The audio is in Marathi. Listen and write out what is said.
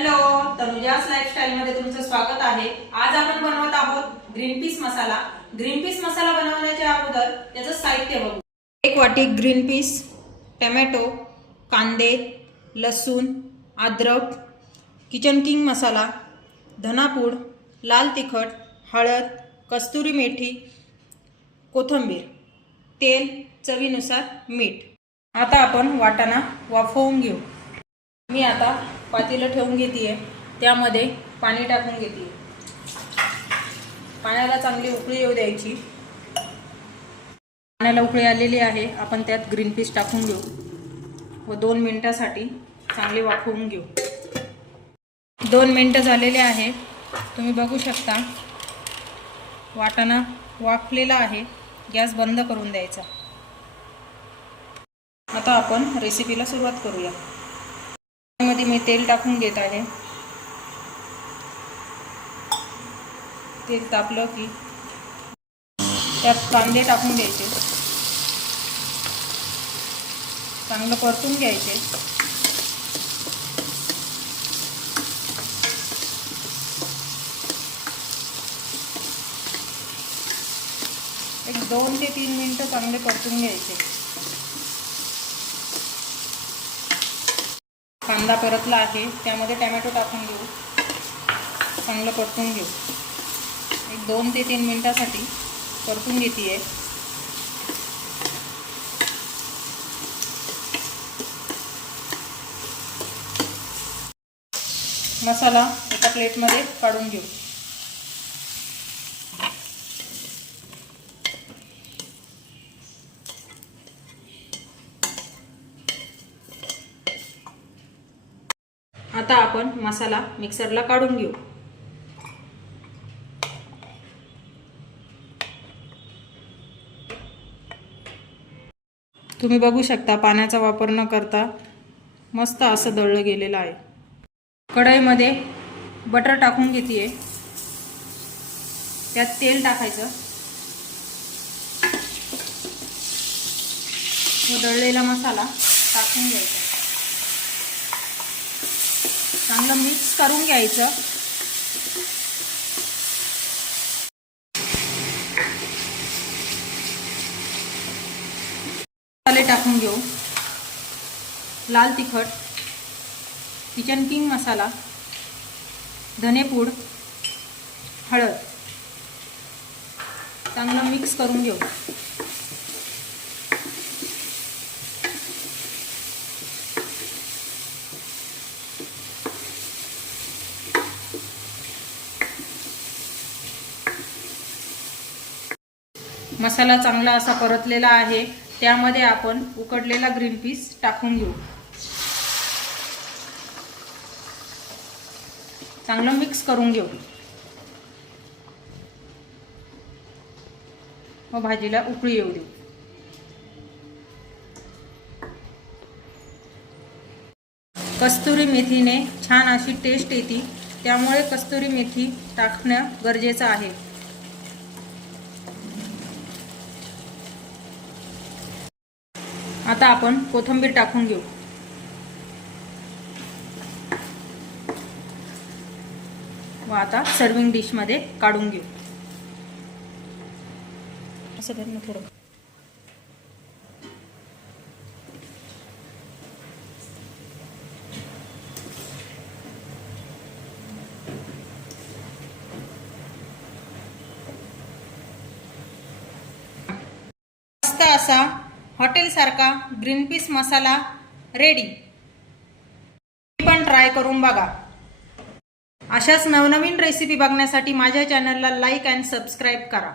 हॅलो तनुजास लाईफस्टाईल मध्ये तुमचं स्वागत आहे. आज आपण बनवत आहोत green peas masala. Green peas masala बनवण्याच्या अगोदर त्याचं साहित्य बघू. एक वाटी ग्रीन पीस टमॅटो कांदे लसूण अद्रक किचन किंग मसाला धनापूड लाल तिखट हळद कस्तुरी मेथी कोथिंबीर तेल चवीनुसार मीठ. आता आपण वाटाणा वाफवून घेऊ. मी आता पातीलं ठेवून घेते त्यामध्ये पाणी टाकून घेते पाण्याला चांगली उकळी येऊ द्यायची. पाण्याला उकळी आलेली आहे. आपण त्यात ग्रीन पीस टाकून घेऊ. व दोन मिनटासाठी चांगले वाफवून घेऊ. दोन मिनटं झालेले आहे. तुम्ही बघू शकता. वाटाणा वाफलेला आहे. गॅस बंद करून द्यायचा. आता आपण रेसिपीला सुरुवात करूया. मध्ये मी तेल टाकून घेत आहे. तेल तापलं की त्यात कांदे टाकून घ्यायचे. चांगलं परतून घ्यायचे. एक दोन ते तीन मिनटं चांगले परतून घ्यायचे. कांदा परतला आहे त्यामध्ये टॅमॅटो टाकून घेऊ. चांगलं परतून घेऊ. एक दोन ते तीन मिनटासाठी परतून घेते आहे मसाला एका प्लेटमध्ये काढून घेऊ. आता आपण मसाला मिक्सरला काढून घेऊ. तुम्ही बघू शकता पाण्याचा वापर न करता मस्त असं दळलं गेलेलं आहे. कढईमध्ये बटर टाकून घेते त्यात तेल टाकायचं. व दळलेला मसाला टाकून घ्यायचा. चांगलं मिक्स करून घ्यायचं. मसाले टाकून घेऊ. लाल तिखट किचन किंग मसाला धनेपूड हळद. चांगलं मिक्स करून घेऊ. मसाला चांगला असा परतलेला आहे त्यामध्ये आपण उकडलेला ग्रीन पीस टाकून घेऊ. चांगलं मिक्स करून घेऊ. व भाजीला उकळी येऊ देऊ. कस्तुरी मेथीने छान अशी टेस्ट येते त्यामुळे कस्तुरी मेथी टाकणं गरजेचं आहे. आता आपण कोथिंबीर टाकून घेऊ. व आता सर्विंग डिशमध्ये काढून घेऊ. असं कर ना थोडं. मस्त असा हॉटेलसारखा ग्रीन पीस मसाला रेडी पण ट्राय करून बघा. अशाच नवनवीन रेसिपी बघण्यासाठी माझ्या चॅनलला लाईक अँड सबस्क्राईब करा.